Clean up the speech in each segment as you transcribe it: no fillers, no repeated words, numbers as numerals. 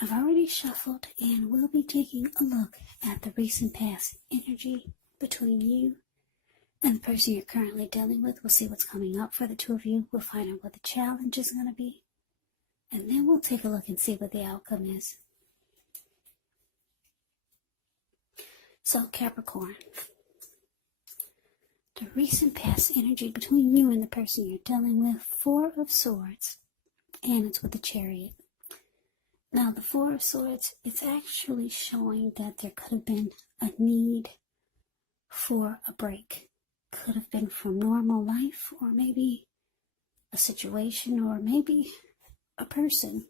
I've already shuffled and we'll be taking a look at the recent past energy between you and the person you're currently dealing with. We'll see what's coming up for the two of you. We'll find out what the challenge is going to be. And then we'll take a look and see what the outcome is. So Capricorn, the recent past energy between you and the person you're dealing with, Four of Swords, and it's with the Chariot. Now the Four of Swords, it's actually showing that there could have been a need for a break. Could have been from normal life, or maybe a situation, or maybe a person.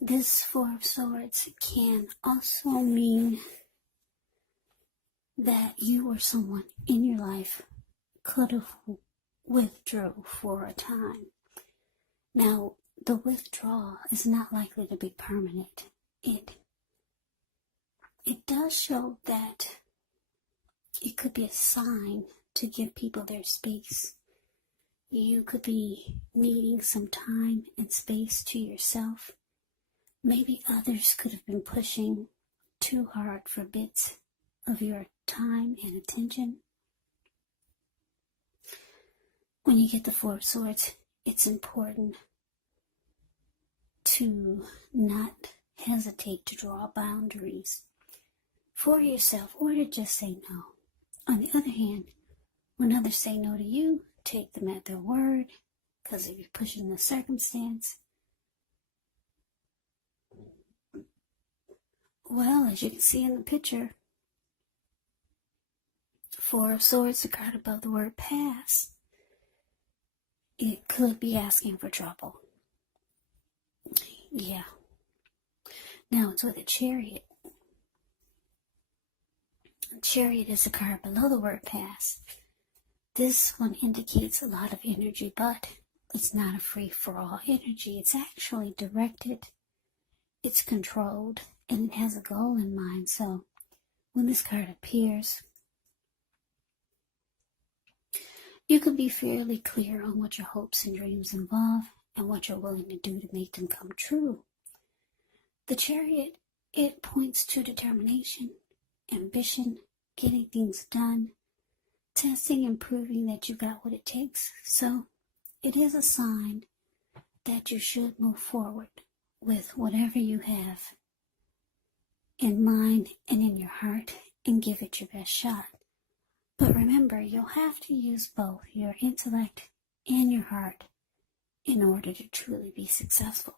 This Four of Swords can also mean that you or someone in your life could have withdrew for a time. Now, the withdrawal is not likely to be permanent. It does show that it could be a sign to give people their space. You could be needing some time and space to yourself. Maybe others could have been pushing too hard for bits of your time and attention. When you get the Four of Swords, it's important to not hesitate to draw boundaries for yourself, or to just say no. On the other hand, when others say no to you, take them at their word, because if you're pushing the circumstance, well, as you can see in the picture, Four of Swords, the card above the word pass, it could be asking for trouble. Yeah. Now it's with a Chariot. A Chariot is the card below the word pass. This one indicates a lot of energy, but it's not a free-for-all energy. It's actually directed, it's controlled, and it has a goal in mind. So when this card appears, you can be fairly clear on what your hopes and dreams involve and what you're willing to do to make them come true. The Chariot, it points to determination, ambition, getting things done, testing and proving that you got what it takes. So it is a sign that you should move forward with whatever you have in mind and in your heart and give it your best shot. But remember, you'll have to use both your intellect and your heart in order to truly be successful.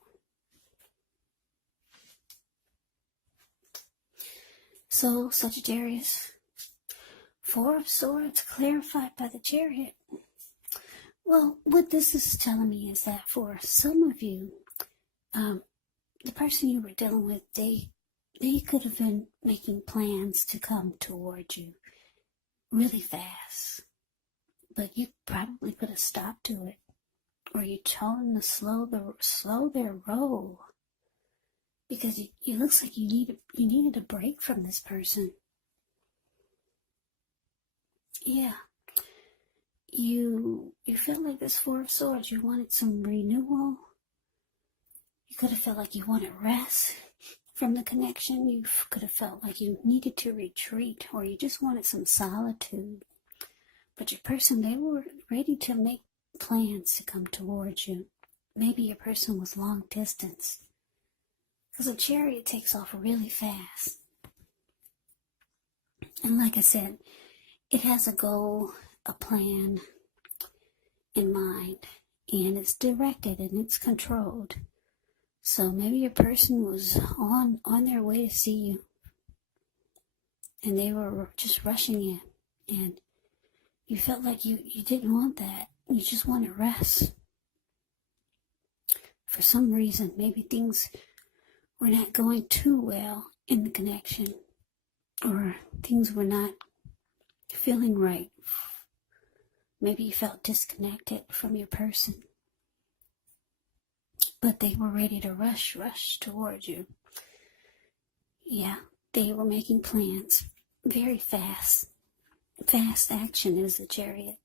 So, Sagittarius, Four of Swords clarified by the Chariot. Well, what this is telling me is that for some of you, the person you were dealing with, they could have been making plans to come toward you really fast, but you probably put a stop to it, or you told them to slow their roll, because it looks like you needed a break from this person. Yeah, you felt like this Four of Swords, you wanted some renewal. You could have felt like you wanted rest from the connection. You could have felt like you needed to retreat, or you just wanted some solitude. But your person, they were ready to make plans to come towards you. Maybe your person was long distance, because a Chariot takes off really fast. And like I said, it has a goal, a plan in mind, and it's directed and it's controlled. So maybe your person was on their way to see you, and they were just rushing in, and you felt like you didn't want that. You just wanted rest. For some reason, maybe things were not going too well in the connection, or things were not feeling right. Maybe you felt disconnected from your person, but they were ready to rush towards you. Yeah, they were making plans very fast. Fast action is the Chariot.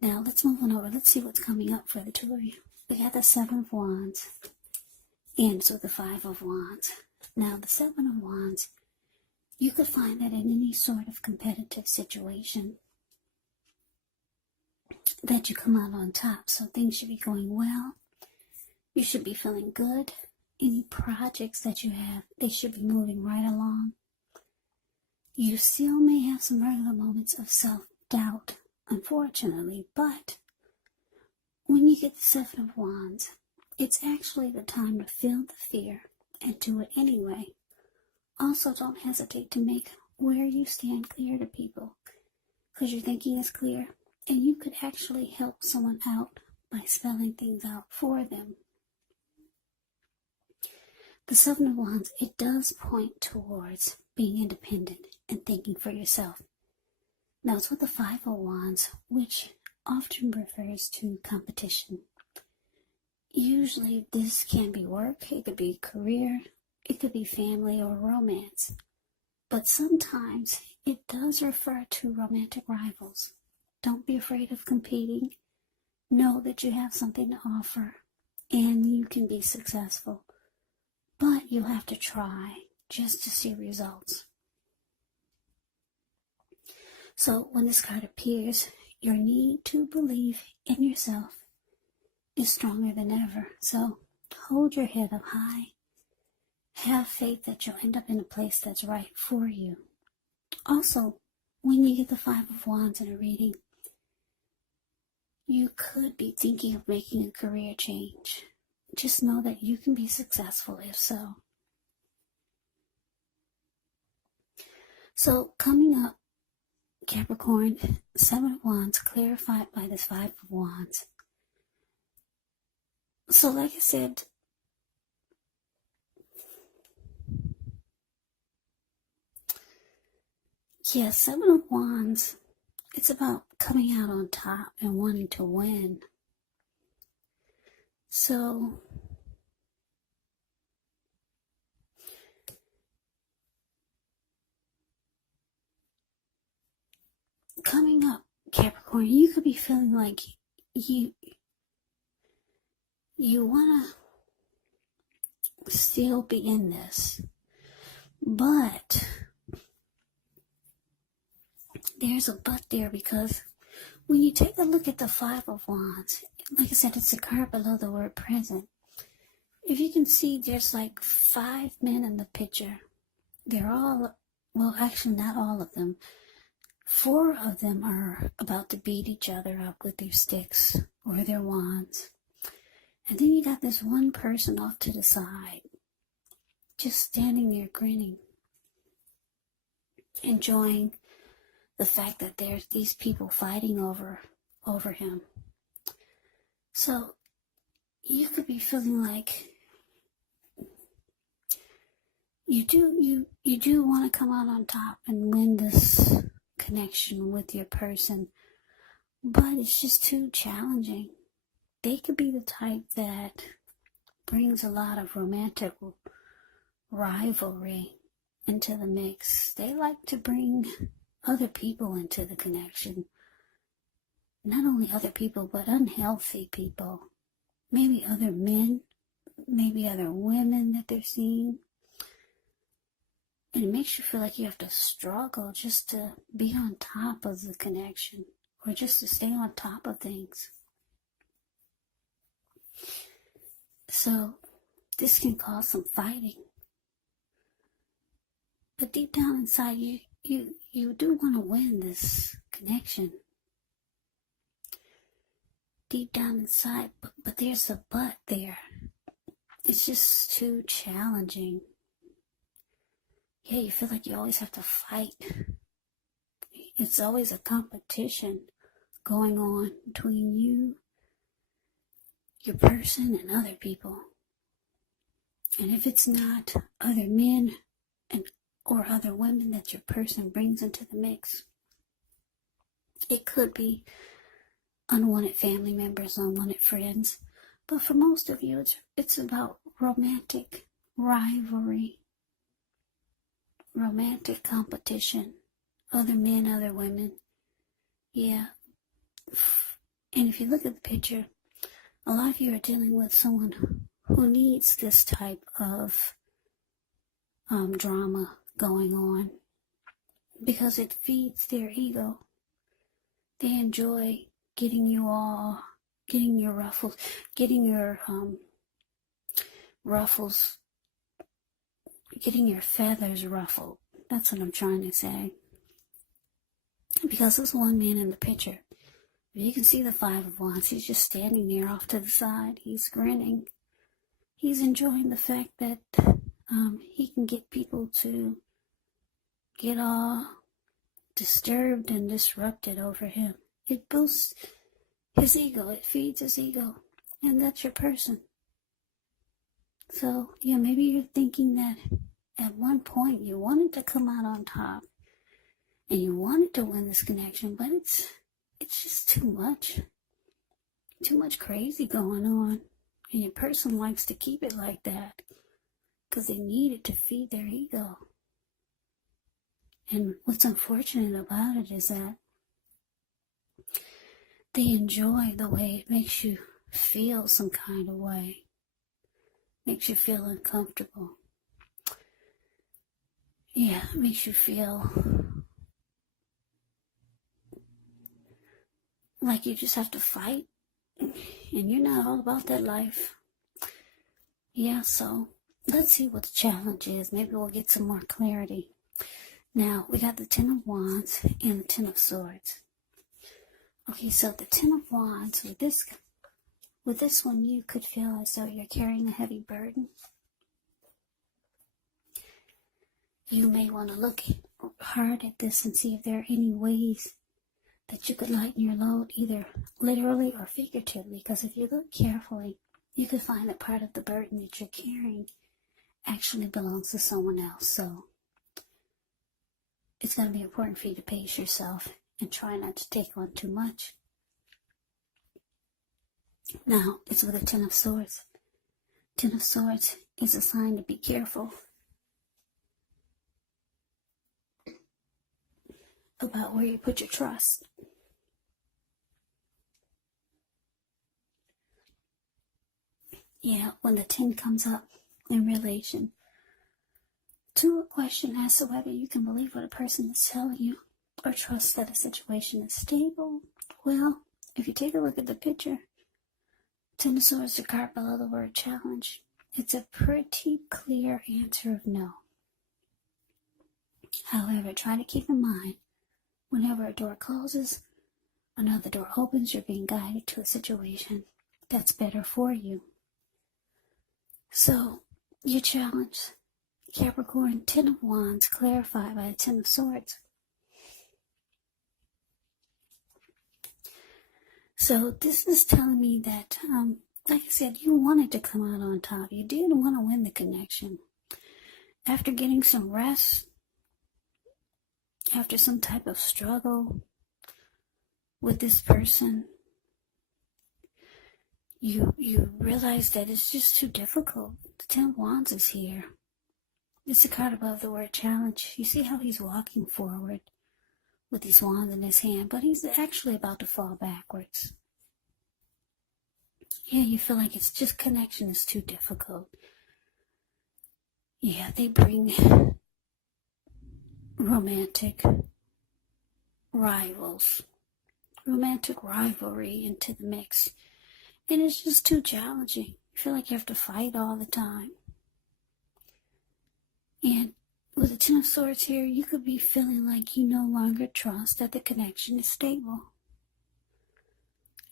Now let's move on over. Let's see what's coming up for the two of you. We got the Seven of Wands. ends with the Five of Wands. Now, the Seven of Wands, you could find that in any sort of competitive situation that you come out on top. So things should be going well. You should be feeling good. Any projects that you have, they should be moving right along. You still may have some regular moments of self-doubt, unfortunately, but when you get the Seven of Wands, it's actually the time to feel the fear and do it anyway. Also, don't hesitate to make where you stand clear to people, because your thinking is clear, and you could actually help someone out by spelling things out for them. The Seven of Wands, it does point towards being independent and thinking for yourself. Now, it's with the Five of Wands, which often refers to competition. Usually, this can be work, it could be career, it could be family or romance. But sometimes it does refer to romantic rivals. Don't be afraid of competing. Know that you have something to offer and you can be successful. But you'll have to try just to see results. So when this card appears, your need to believe in yourself is stronger than ever. So hold your head up high. Have faith that you'll end up in a place that's right for you. Also, when you get the Five of Wands in a reading, you could be thinking of making a career change. Just know that you can be successful if so. So coming up, Capricorn, Seven of Wands clarified by this Five of Wands. So like I said, yeah, Seven of Wands, it's about coming out on top and wanting to win. So coming up, Capricorn, you could be feeling like you want to still be in this, but there's a but there, because when you take a look at the Five of Wands, like I said, it's a card below the word present. If you can see, there's like 5 men in the picture. They're all, well, actually not all of them. 4 of them are about to beat each other up with their sticks or their wands. And then you got this one person off to the side, just standing there grinning, enjoying the fact that there's these people fighting over him. So you could be feeling like you do want to come out on top and win this connection with your person, but it's just too challenging. They could be the type that brings a lot of romantic rivalry into the mix. They like to bring other people into the connection. Not only other people, but unhealthy people. Maybe other men, maybe other women that they're seeing. And it makes you feel like you have to struggle just to be on top of the connection, or just to stay on top of things. So this can cause some fighting. But deep down inside, you do want to win this connection. Deep down inside, but there's a but there. It's just too challenging. Yeah, you feel like you always have to fight. It's always a competition going on between you, your person, and other people. And if it's not other men or other women that your person brings into the mix, it could be unwanted family members, unwanted friends. But for most of you, it's about romantic rivalry, romantic competition, other men, other women. Yeah. And if you look at the picture, a lot of you are dealing with someone who needs this type of drama going on, because it feeds their ego. They enjoy getting your ruffles, getting your ruffles, getting your feathers ruffled. That's what I'm trying to say. Because there's one man in the picture. You can see the Five of Wands. He's just standing there off to the side. He's grinning. He's enjoying the fact that he can get people to get all disturbed and disrupted over him. It boosts his ego. It feeds his ego. And that's your person. So, yeah, maybe you're thinking that at one point you wanted to come out on top and you wanted to win this connection, but it's just too much. Too much crazy going on. And your person likes to keep it like that because they need it to feed their ego. And what's unfortunate about it is that they enjoy the way it makes you feel some kind of way. Makes you feel uncomfortable. Yeah, it makes you feel like you just have to fight. And you're not all about that life. Yeah, so let's see what the challenge is. Maybe we'll get some more clarity. Now, we got the Ten of Wands and the Ten of Swords. Okay, so the Ten of Wands, with this one, you could feel as though you're carrying a heavy burden. You may want to look hard at this and see if there are any ways that you could lighten your load, either literally or figuratively, because if you look carefully, you could find that part of the burden that you're carrying actually belongs to someone else. So it's going to be important for you to pace yourself and try not to take on too much. Now, it's with a Ten of Swords. Ten of Swords is a sign to be careful about where you put your trust. Yeah, when the 10 comes up in relation to a question as to whether you can believe what a person is telling you or trust that a situation is stable, well, if you take a look at the picture, Ten of Swords, the card below the word challenge, it's a pretty clear answer of no. However, try to keep in mind, whenever a door closes, another door opens, you're being guided to a situation that's better for you. So, your challenge, Capricorn, Ten of Wands, clarified by the Ten of Swords. So, this is telling me that, like I said, you wanted to come out on top. You did want to win the connection. After getting some rest, after some type of struggle with this person, you realize that it's just too difficult. The Ten of Wands is here. It's the card above the word challenge. You see how he's walking forward with these wands in his hand, but he's actually about to fall backwards. Yeah, you feel like it's just connection is too difficult. Yeah, they bring romantic rivalry into the mix. And it's just too challenging. You feel like you have to fight all the time. And with the Ten of Swords here, you could be feeling like you no longer trust that the connection is stable.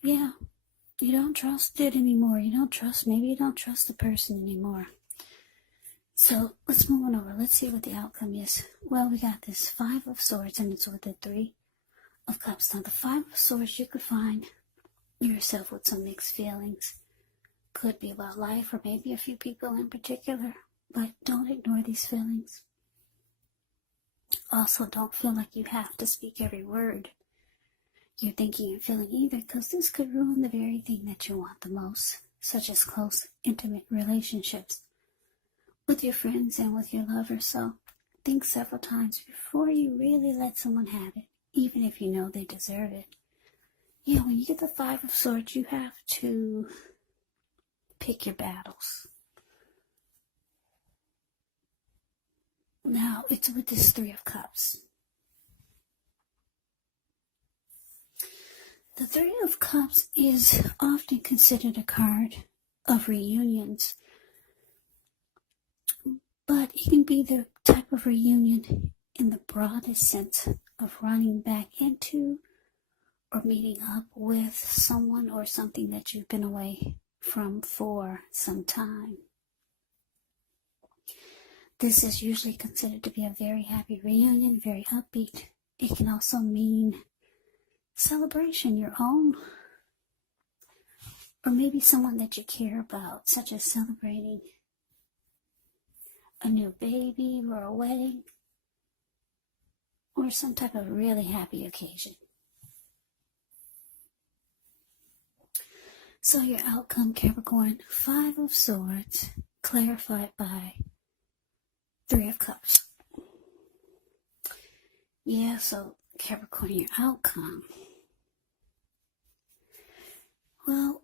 Yeah, you don't trust it anymore. Maybe you don't trust the person anymore. So let's move on over. Let's see what the outcome is. Well, we got this Five of Swords and it's with the Three of Cups. Now the Five of Swords, you could find yourself with some mixed feelings. Could be about life or maybe a few people in particular, but don't ignore these feelings. Also, don't feel like you have to speak every word you're thinking and feeling either, because this could ruin the very thing that you want the most, such as close, intimate relationships with your friends and with your lover. So think several times before you really let someone have it, even if you know they deserve it. Yeah, when you get the Five of Swords, you have to pick your battles. Now, it's with this Three of Cups. The Three of Cups is often considered a card of reunions, but it can be the type of reunion in the broadest sense of running back into or meeting up with someone or something that you've been away from for some time. This is usually considered to be a very happy reunion, very upbeat. It can also mean celebration, your own, or maybe someone that you care about, such as celebrating a new baby or a wedding, or some type of really happy occasion. So your outcome, Capricorn, 5 of Swords, clarified by 3 of Cups. Yeah, so Capricorn, your outcome. Well,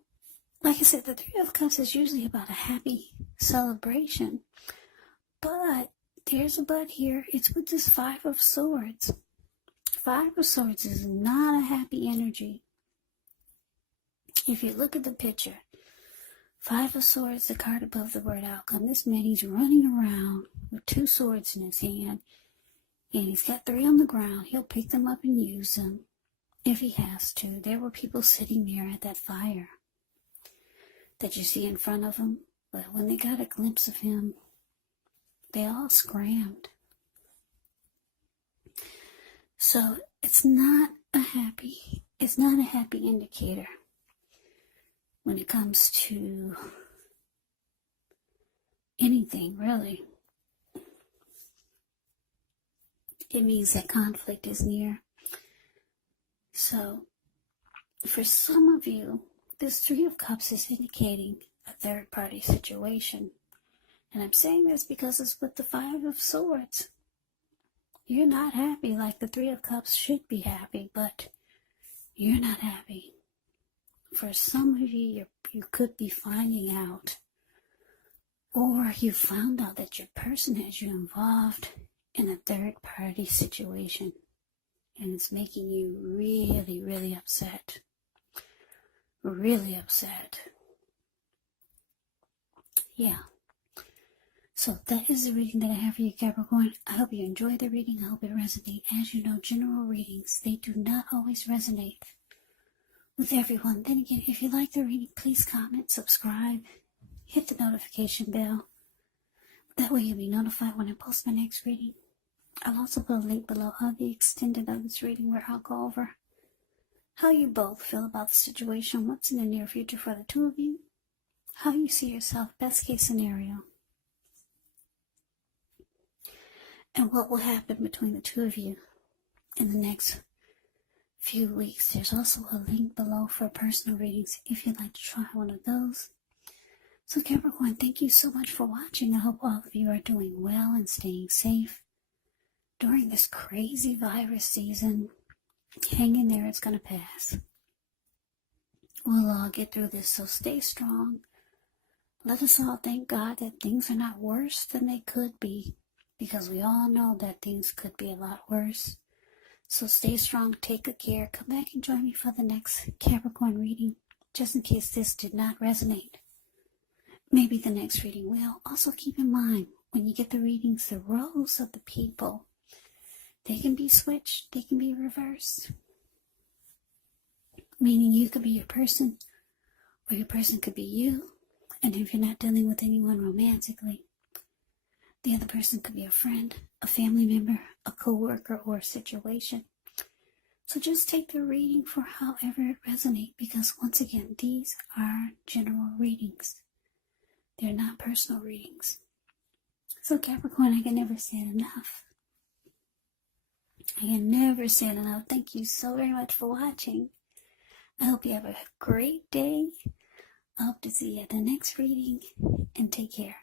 like I said, the 3 of Cups is usually about a happy celebration. But there's a but here. It's with this 5 of Swords. 5 of Swords is not a happy energy. If you look at the picture, 5 of Swords, the card above the word outcome. This man, he's running around with 2 swords in his hand. And he's got 3 on the ground. He'll pick them up and use them if he has to. There were people sitting there at that fire that you see in front of him. But when they got a glimpse of him, they all scrammed. So it's not a happy indicator when it comes to anything, really. It means that conflict is near. So for some of you, this 3 of Cups is indicating a third-party situation. And I'm saying this because it's with the 5 of Swords. You're not happy like the 3 of Cups should be happy, but you're not happy. For some of you, you could be finding out, or you found out that your person has you involved in a third-party situation, and it's making you really, really upset. Really upset. Yeah. So that is the reading that I have for you, Capricorn. I hope you enjoyed the reading. I hope it resonates. As you know, general readings, they do not always resonate with everyone. Then again, if you like the reading, please comment, subscribe, hit the notification bell. That way you'll be notified when I post my next reading. I'll also put a link below of the extended of this reading where I'll go over how you both feel about the situation, what's in the near future for the two of you, how you see yourself, best case scenario, and what will happen between the two of you in the next few weeks. There's also a link below for personal readings if you'd like to try one of those. So Capricorn, thank you so much for watching. I hope all of you are doing well and staying safe during this crazy virus season. Hang in there, it's going to pass. We'll all get through this, so stay strong. Let us all thank God that things are not worse than they could be, because we all know that things could be a lot worse. So stay strong, take good care. Come back and join me for the next Capricorn reading, just in case this did not resonate. Maybe the next reading will. Also keep in mind, when you get the readings, the roles of the people, they can be switched, they can be reversed. Meaning you could be your person, or your person could be you. And if you're not dealing with anyone romantically, the other person could be a friend, a family member, a co-worker, or a situation. So just take the reading for however it resonates, because once again, these are general readings. They're not personal readings. So Capricorn, I can never say it enough. I can never say it enough. Thank you so very much for watching. I hope you have a great day. I hope to see you at the next reading, and take care.